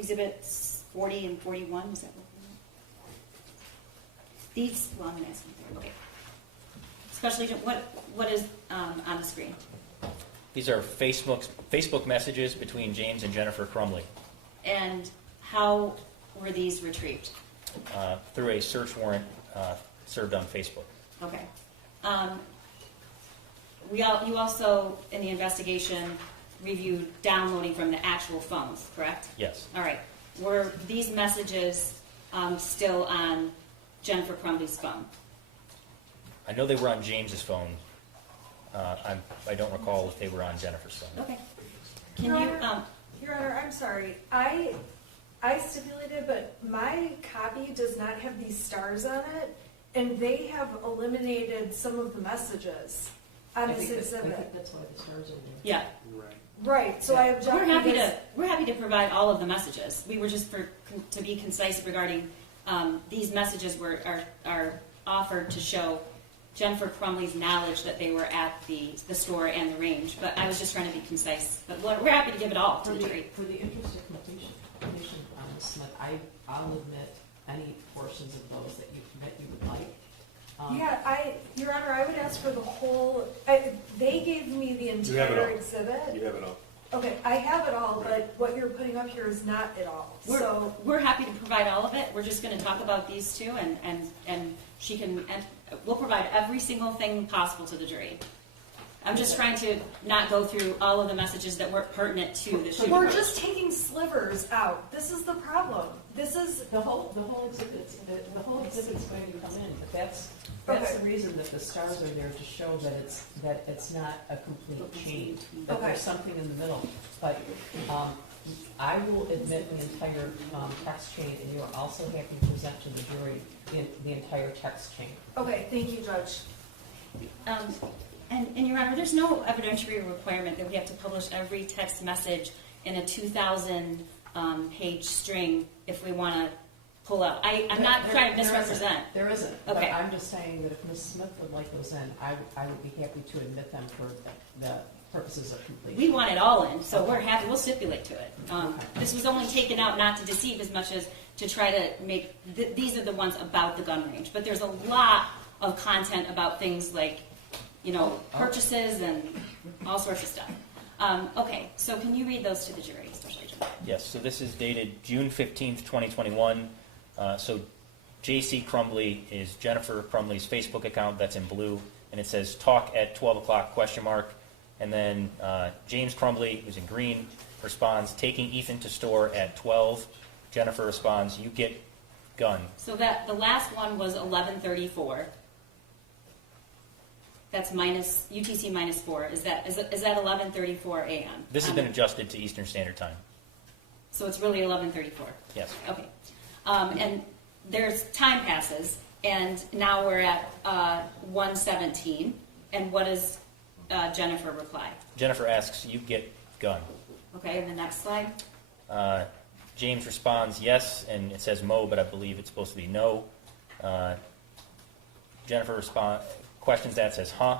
exhibits 40 and 41, is that what? These, well, I'm going to ask you there. Okay. Special Agent, what is on the screen? These are Facebook messages between James and Jennifer Crumbley. And how were these retrieved? Through a search warrant served on Facebook. Okay. You also, in the investigation, reviewed downloading from the actual phones, correct? Yes. All right. Were these messages still on Jennifer Crumbley's phone? I know they were on James's phone. I don't recall if they were on Jennifer's phone. Okay. Your Honor, I'm sorry. I stipulated, but my copy does not have these stars on it, and they have eliminated some of the messages on this exhibit. I think that's why the stars are there. Yeah. Right. So I object. We're happy to provide all of the messages. We were just to be concise regarding these messages are offered to show Jennifer Crumbley's knowledge that they were at the store and the range. But I was just trying to be concise. But we're happy to give it all to the jury. For the interest of completion, Ms. Smith, I'll admit any portions of those that you would like. Your Honor, I would ask for the whole. They gave me the entire exhibit. You have it all. Okay, I have it all, but what you're putting up here is not it all. We're happy to provide all of it. We're just going to talk about these two, and she can. And we'll provide every single thing possible to the jury. I'm just trying to not go through all of the messages that weren't pertinent to the shooting. We're just taking slivers out. This is the problem. This is the whole exhibit's going to come in, but that's the reason that the stars are there, to show that it's not a complete chain, that there's something in the middle. But I will admit the entire text chain, and you are also happy to present to the jury the entire text chain. Okay, thank you, Judge. And Your Honor, there's no evidentiary requirement that we have to publish every text message in a 2,000 page string if we want to pull out. I'm not trying to misrepresent. There isn't. Okay. But I'm just saying that if Ms. Smith would like those in, I would be happy to admit them for the purposes of completion. We want it all in, so we're happy. We'll stipulate to it. This was only taken out not to deceive as much as to try to make, these are the ones about the gun range. But there's a lot of content about things like, purchases and all sorts of stuff. Okay, so can you read those to the jury, Special Agent? Yes, so this is dated June 15th, 2021. So J.C. Crumbley is Jennifer Crumbley's Facebook account, that's in blue, and it says talk at 12 o'clock, question mark. And then James Crumbley, who's in green, responds, taking Ethan to store at 12. Jennifer responds, you get gun. So that the last one was 11:34. That's minus UTC minus 4. Is that 11:34 a.m.? This has been adjusted to Eastern Standard Time. So it's really 11:34. Yes. Okay. And there's time passes, and now we're at 1:17. And what does Jennifer reply? Jennifer asks, you get gun. Okay. And the next slide. James responds, yes, and it says mo, but I believe it's supposed to be no. Jennifer questions that, says, huh?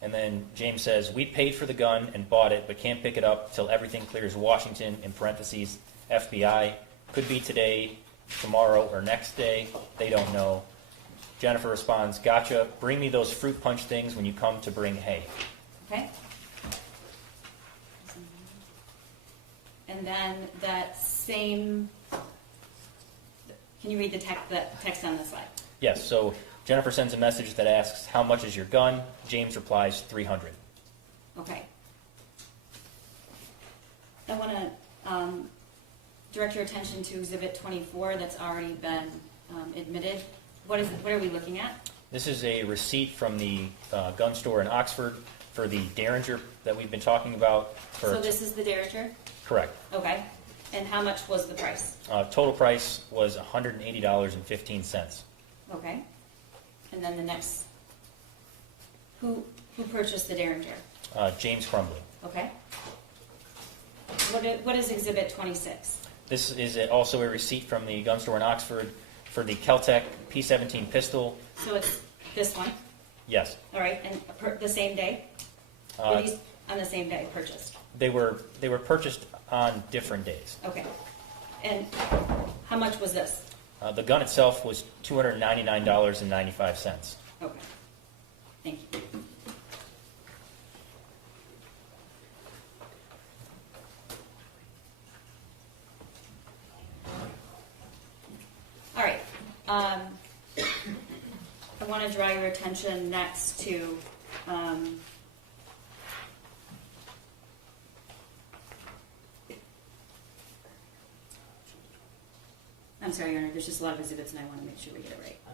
And then James says, we paid for the gun and bought it, but can't pick it up till everything clears Washington, in parentheses, FBI. Could be today, tomorrow, or next day. They don't know. Jennifer responds, gotcha. Bring me those fruit punch things when you come to bring hay. Okay. And then that same, can you read the text on the slide? Yes, so Jennifer sends a message that asks, how much is your gun? James replies, 300. Okay. I want to direct your attention to Exhibit 24 that's already been admitted. What are we looking at? This is a receipt from the gun store in Oxford for the Derringer that we've been talking about. So this is the Derringer? Correct. Okay. And how much was the price? Total price was $180.15. Okay. And then the next, who purchased the Derringer? James Crumbley. Okay. What is Exhibit 26? This is also a receipt from the gun store in Oxford for the Keltec P17 pistol. So it's this one? Yes. All right, and the same day? Were these on the same day purchased? They were purchased on different days. Okay. And how much was this? The gun itself was $299.95. Okay. Thank you. All right. I want to draw your attention next to I'm sorry, Your Honor, there's just a lot of exhibits and I want to make sure we get it right. I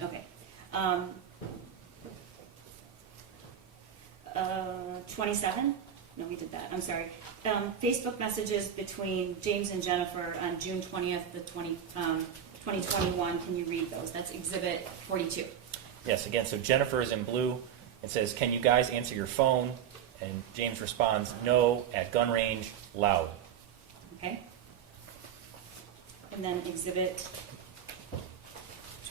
understand. Okay. 27? No, we did that. I'm sorry. Facebook messages between James and Jennifer on June 20th, 2021. Can you read those? That's Exhibit 42. Yes, again, so Jennifer is in blue. It says, "Can you guys answer your phone?" And James responds, "No, at gun range, loud." Okay? And then Exhibit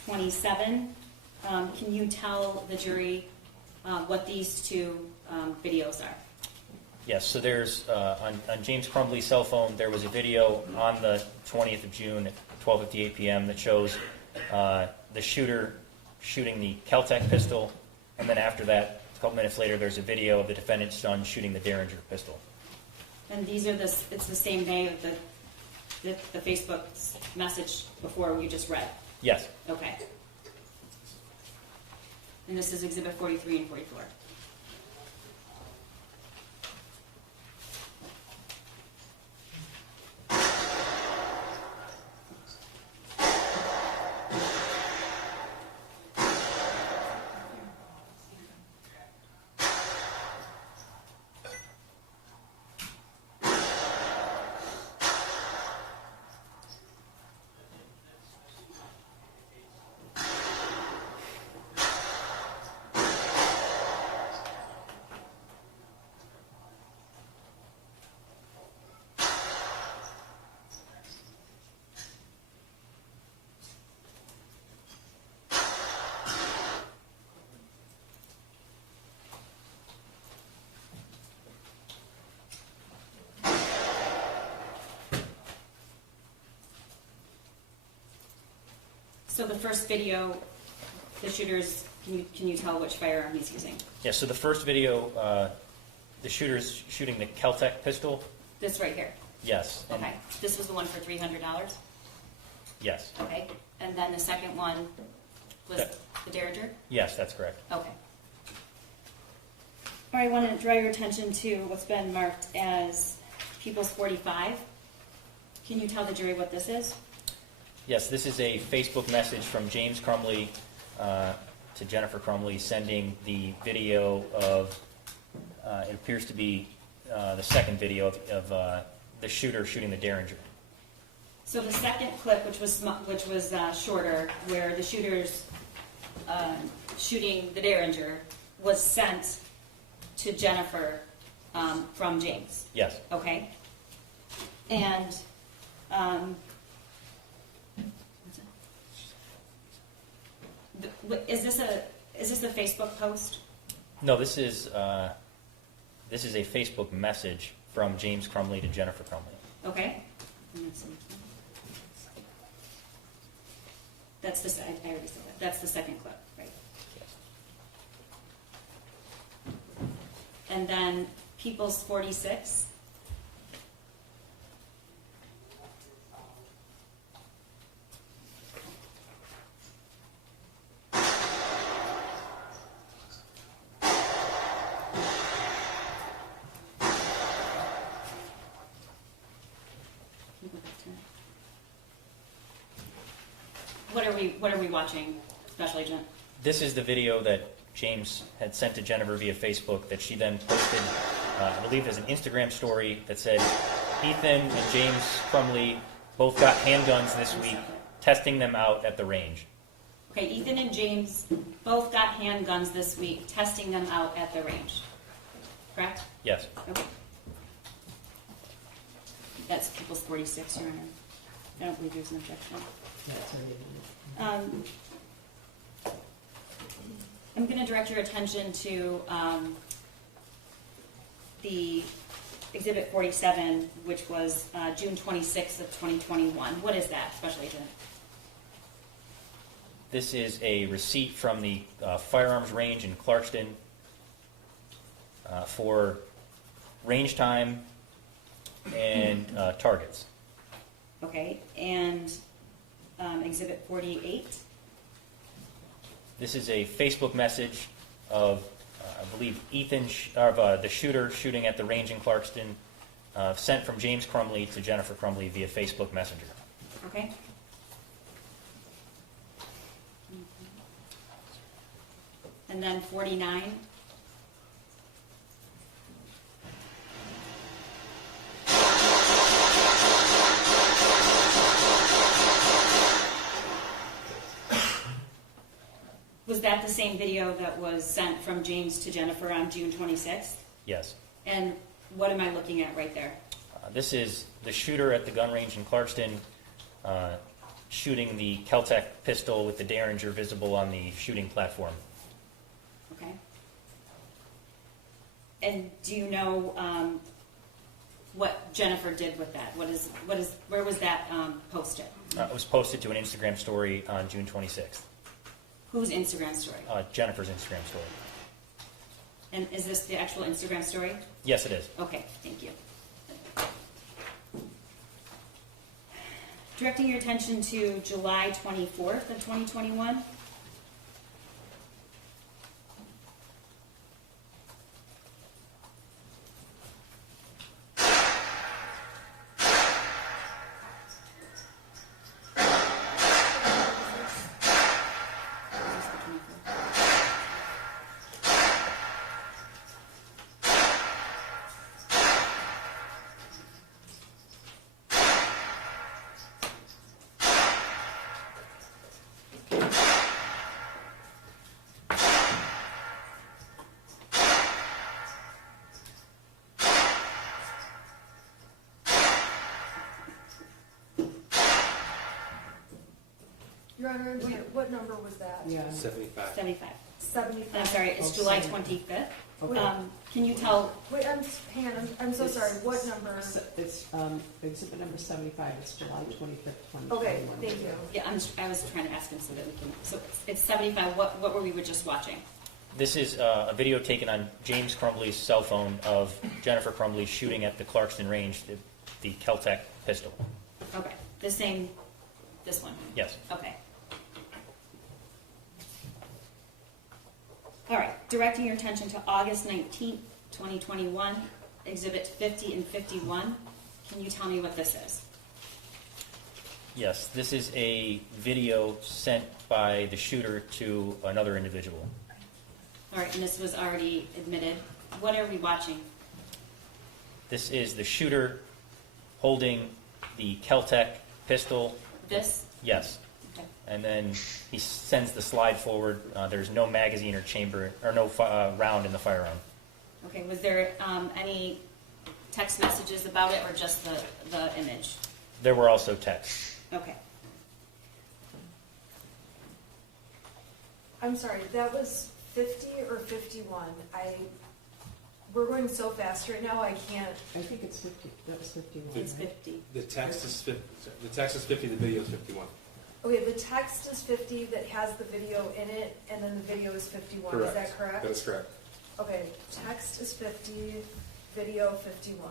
27. Can you tell the jury what these two videos are? Yes, so there's, on James Crumbley's cell phone, there was a video on the 20th of June at 12:58 p.m. that shows the shooter shooting the Kel-Tec pistol, and then after that, a couple minutes later, there's a video of the defendant's son shooting the Derringer pistol. And these are it's the same day of the Facebook message before we just read? Yes. Okay. And this is Exhibit 43 and 44. So the first video, the shooter's, can you tell which firearm he's using? Yes, so the first video, the shooter's shooting the Kel-Tec pistol. This right here? Yes. And Okay. This was the one for $300? yes. Okay. And then the second one was the Derringer? Yes, that's correct. Okay. All right, I want to draw your attention to what's been marked as People's 45. Can you tell the jury what this is? Yes, this is a Facebook message from James Crumbley to Jennifer Crumbley sending the video of, it appears to be the second video of the shooter shooting the Derringer. So the second clip, which was shorter, where the shooter's shooting the Derringer, was sent to Jennifer from James. Yes. Okay. And is this a Facebook post? No, this is a Facebook message from James Crumbley to Jennifer Crumbley. Okay. That's the I already said that. That's the second clip, right? Yes. And then People's 46. What are we watching, Special Agent? This is the video that James had sent to Jennifer via Facebook that she then posted, I believe, as an Instagram story that said, "Ethan and James Crumbley both got handguns this week, testing them out at the range." Okay, Ethan and James both got handguns this week, testing them out at the range. Correct? Yes. Okay. That's People's 46, Your Honor. I don't believe there's an objection. That's already been- I'm I'm going to direct your attention to the Exhibit 47, which was June 26th of 2021. What is that, Special Agent? This is a receipt from the firearms range in Clarkston for range time and targets. Okay, and Exhibit 48? This is a Facebook message of, I believe, the shooter shooting at the range in Clarkston, sent from James Crumbley to Jennifer Crumbley via Facebook Messenger. Okay. And then 49? Was that the same video that was sent from James to Jennifer on June 26th? Yes. And what am I looking at right there? This is the shooter at the gun range in Clarkston shooting the Keltec pistol with the Derringer visible on the shooting platform. Okay. And do you know what Jennifer did with that? Where was that posted? It was posted to an Instagram story on June 26th. Whose Instagram story? Jennifer's Instagram story. And is this the actual Instagram story? Yes, it is. Okay, thank you. Directing your attention to July 24th of 2021. Your Honor, I'm sorry, what number was that? Yeah. 75. 75. 75. I'm sorry, it's Oh, July 70. 25th. Okay. Can you tell, Wait, hang on, I'm so sorry, what number? It's exhibit number 75, it's July 25th, 2021. Okay, thank you. yeah, I was trying to ask him so that we can, so it's 75, what were we just watching? This is a video taken on James Crumbley's cell phone of Jennifer Crumbley shooting at the Clarkston range, the Keltec pistol. Okay, this one? Yes. Okay. All right, directing your attention to August 19th, 2021, Exhibit 50 and 51. Can you tell me what this is? Yes, this is a video sent by the shooter to another individual. All right, and this was already admitted. What are we watching? This is the shooter holding the Keltec pistol. This? Yes. Okay. And then he sends the slide forward. There's no magazine or chamber, or no round in the firearm. Okay, was there any text messages about it or just the image? There were also texts. Okay. I'm sorry, that was 50 or 51? We're going so fast right now, I can't. I think it's 50, that was 51. It's right? 50. The text is 50, the video is 51. Okay, the text is 50 that has the video in it, and then the video is 51, is that correct? That is correct. Okay, text is 50, video 51.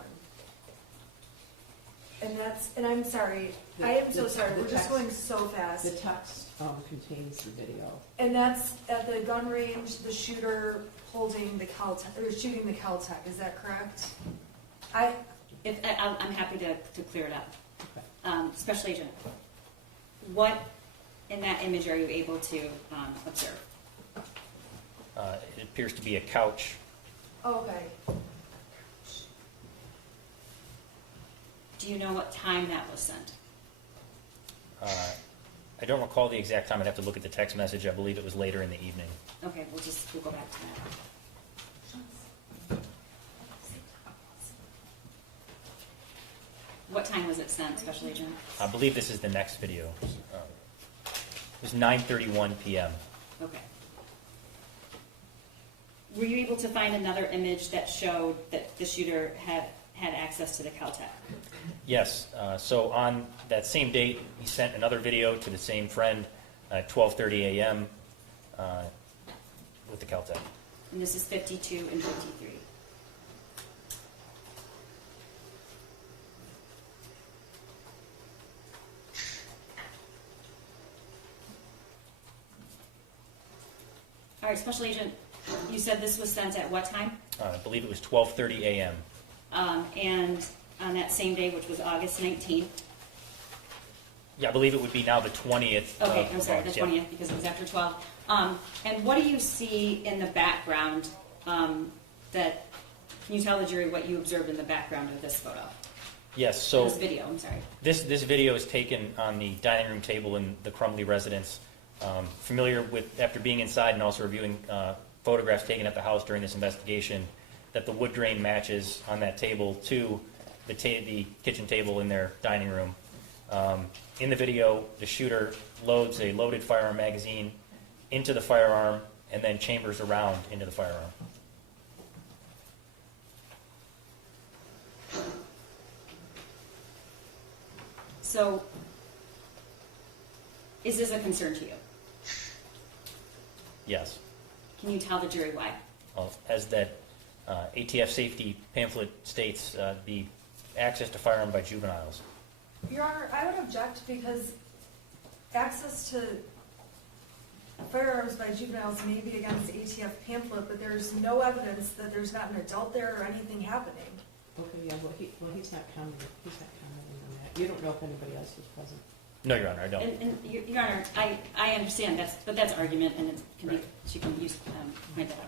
And I'm sorry, I am so sorry, we're just going so The fast. text contains the video. And that's at the gun range, the shooter holding the Caltech, or shooting the Caltech, is that correct? I'm happy to clear it up. Okay. Special Agent, what in that image are you able to observe? It appears to be a couch. Oh, okay. Do you know what time that was sent? I don't recall the exact time. I'd have to look at the text message. I believe it was later in the evening. Okay, we'll go back to that. What time was it sent, Special Agent? I believe this is the next video. It was 9:31 p.m. Okay. Were you able to find another image that showed that the shooter had had access to the Caltech. Yes, so on that same date, he sent another video to the same friend at 12:30 a.m. With the Caltech. And this is 52 and 53. All right, Special Agent, you said this was sent at what time? I believe it was 12:30 a.m. And on that same day, which was August 19th. Yeah, I believe it would be now the 20th. Okay, of I'm sorry, the August, yeah. 20th, because it was after 12. And what do you see in the background that, can you tell the jury what you observed in the background of this photo? Yes, so This video, I'm sorry. this video is taken on the dining room table in the Crumbley residence. Familiar with, after being inside and also reviewing photographs taken at the house during this investigation, that the wood grain matches on that table to the kitchen table in their dining room. In the video, the shooter loads a loaded firearm magazine into the firearm and then chambers around into the firearm. So, is this a concern to you? Yes. Can you tell the jury why? Well, as that ATF safety pamphlet states, the access to firearm by juveniles. Your Honor, I would object because access to firearms by juveniles may be against the ATF pamphlet, but there's no evidence that there's not an adult there or anything happening. Okay, yeah, he's not commenting on that. You don't know if anybody else was present. No, Your Honor, I don't. And Your Honor, I understand, but that's argument, and it can be, she can use, point that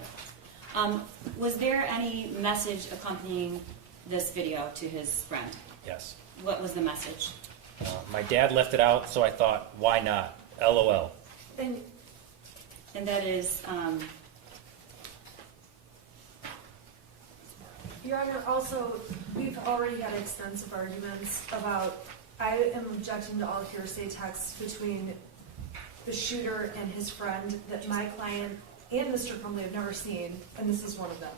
out. Was there any message accompanying this video to his friend? Yes. What was the message? My dad left it out, so I thought, why not? LOL. And And that is, Your Honor, also, we've already had extensive arguments about, I am objecting to all hearsay texts between the shooter and his friend that my client and Mr. Crumbley have never seen, and this is one of them.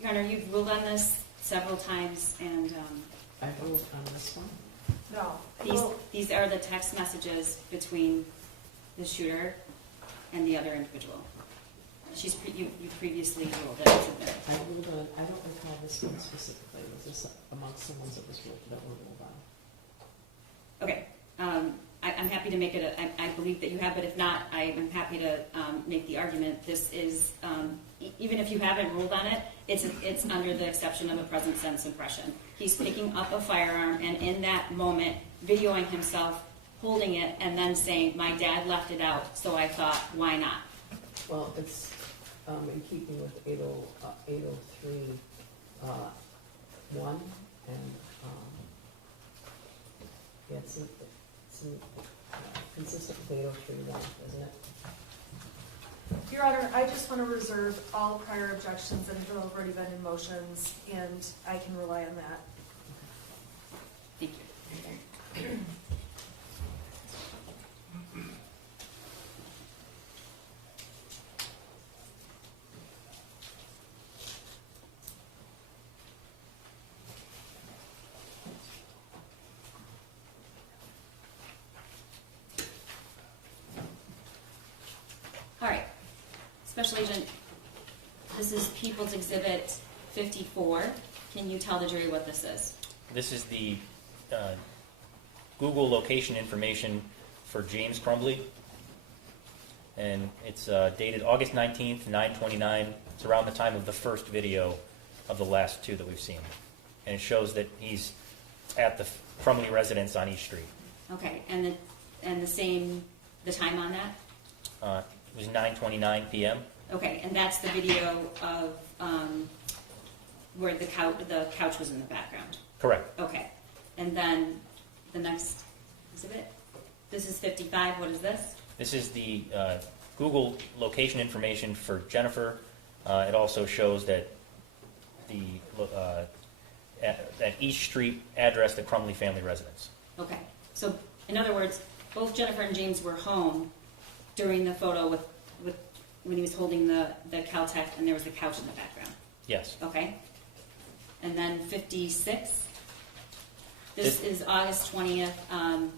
Your Honor, you've ruled on this several times, and I vote on this one. No. Well, these are the text messages between the shooter and the other individual. You previously ruled that it's in there. I don't recall this one specifically. Was this amongst the ones that were ruled on? Okay, I'm happy to make it, I believe that you have, but if not, I am happy to make the argument. This is, even if you haven't ruled on it, it's under the exception of a present sense impression. He's picking up a firearm and in that moment, videoing himself holding it and then saying, my dad left it out, so I thought, why not? Well, it's in keeping with 803.1, and yeah, it's consistent with 803.1, isn't it? Your Honor, I just want to reserve all prior objections that have already been in motions, and I can rely on that. Thank you. All right, Special Agent, this is People's Exhibit 54. Can you tell the jury what this is? This is the Google location information for James Crumbley, and it's dated August 19th, 9/29. It's around the time of the first video of the last two that we've seen, and it shows that he's at the Crumbley residence on East Street. Okay, and the time on that? It was 9:29 p.m. Okay, and that's the video of where the couch was in the background. Correct. Okay, and then the next exhibit. This is 55. What is this? This is the Google location information for Jennifer. It also shows that the at East Street address, the Crumbley family residence. Okay, so in other words, both Jennifer and James were home during the photo with when he was holding the Caltech and there was the couch in the background. Yes. Okay, And then 56. This is August 20th.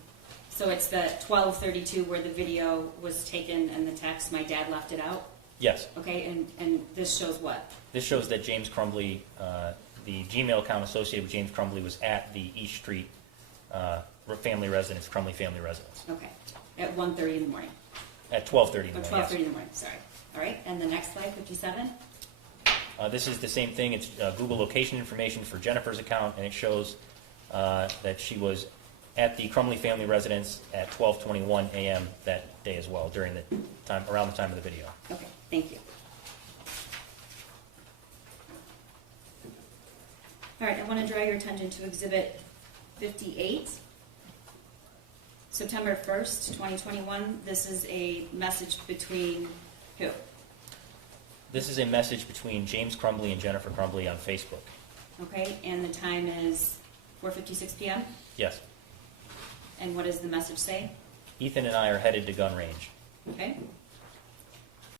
So it's the 12:32 where the video was taken and the text, my dad left it out. Yes. Okay, and this shows what? This shows that James Crumbley, the Gmail account associated with James Crumbley was at the East Street family residence, Crumbley family residence, Okay, at 1:30 in the morning. at 12:30 in Or the morning. 12:30 in the morning, sorry. All right, and the next slide, 57. This is the same thing. It's Google location information for Jennifer's account, and it shows that she was at the Crumbley family residence at 12:21 a.m. that day as well, during the time, around the time of the video. Okay, thank you. All right, I want to draw your attention to Exhibit 58. September 1st, 2021. This is a message between who? This is a message between James Crumbley and Jennifer Crumbley on Facebook. Okay, and the time is 4:56 p.m. Yes. And what does the message say? Ethan and I are headed to gun range. Okay,